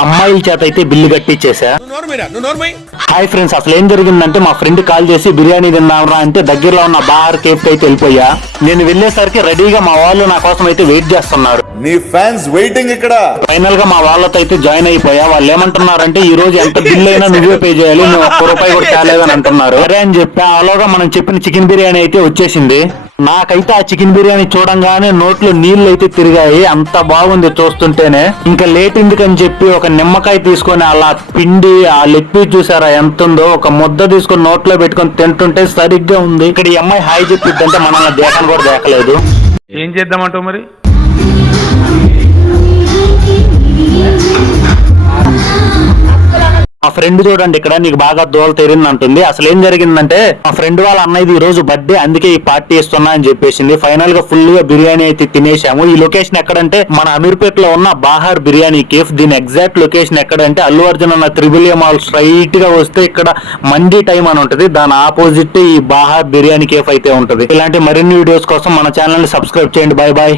అమ్మాయిల చేత అయితే బిల్లు కట్టించేసా. హాయ్ ఫ్రెండ్స్, అసలు ఏం జరిగిందంటే మా ఫ్రెండ్ కాల్ చేసి బిర్యానీ తిందాంరా అంటే దగ్గరలో ఉన్న బార్ కేఫ్ అయితే వెళ్ళిపోయా. నేను వెళ్ళేసరికి రెడీగా మా వాళ్ళు నా కోసం అయితే వెయిట్ చేస్తున్నారు. నీ ఫ్యాన్స్ వెయిటింగ్ ఇక్కడ. ఫైనల్ గా మా వాళ్ళతో అయితే జాయిన్ అయిపోయా. వాళ్ళు ఏమంటున్నారంటే ఈ రోజు ఎంత బిల్ అయినా నువ్వే పే చేయాలి, నువ్వు ₹1 కూడా తేలేదని అంటున్నారు. సరే అని చెప్పా. అలాగా మనం చెప్పిన చికెన్ బిర్యానీ అయితే వచ్చేసింది. నాకైతే ఆ చికెన్ బిర్యానీ చూడంగానే నోట్లో నీళ్లు అయితే తిరిగాయి, అంత బాగుంది చూస్తుంటేనే. ఇంకా లేట్ ఎందుకని చెప్పి ఒక నిమ్మకాయ తీసుకొని అలా పిండి ఆ లెగ్ పీస్ చూసారా ఎంత ఉందో, ఒక ముద్ద తీసుకొని నోట్లో పెట్టుకొని తింటుంటే సరిగ్గా ఉంది. ఇక్కడ ఈ అమ్మాయి హాయ్ చెప్పిద్దంటే మనల్ని దేకని కూడా దేకలేదు. ఏం చేద్దామంటావు మరి? మా ఫ్రెండ్ చూడండి ఇక్కడ నీకు బాగా దోల తెరింది అంటుంది. అసలు ఏం జరిగిందంటే మా ఫ్రెండ్ వాళ్ళ అన్నయ్యది ఈ రోజు బర్త్డే, అందుకే ఈ పార్టీ ఇస్తున్నా అని చెప్పేసింది. ఫైనల్ గా ఫుల్ గా బిర్యానీ అయితే తినేసాము. ఈ లొకేషన్ ఎక్కడంటే మన అమీర్పేట్ లో ఉన్న బాహార్ బిర్యానీ కేఫ్. దీని ఎగ్జాక్ట్ లొకేషన్ ఎక్కడంటే అల్లు అర్జున్ అన్న త్రిబుల్ మాల్ స్ట్రైట్ గా వస్తే ఇక్కడ మండీ టైమ్ అని ఉంటది, దాని ఆపోజిట్ ఈ బాహార్ బిర్యానీ కేఫ్ అయితే ఉంటది. ఇలాంటి మరిన్ని వీడియోస్ కోసం మన ఛానల్ ని సబ్స్క్రైబ్ చేయండి. Bye bye.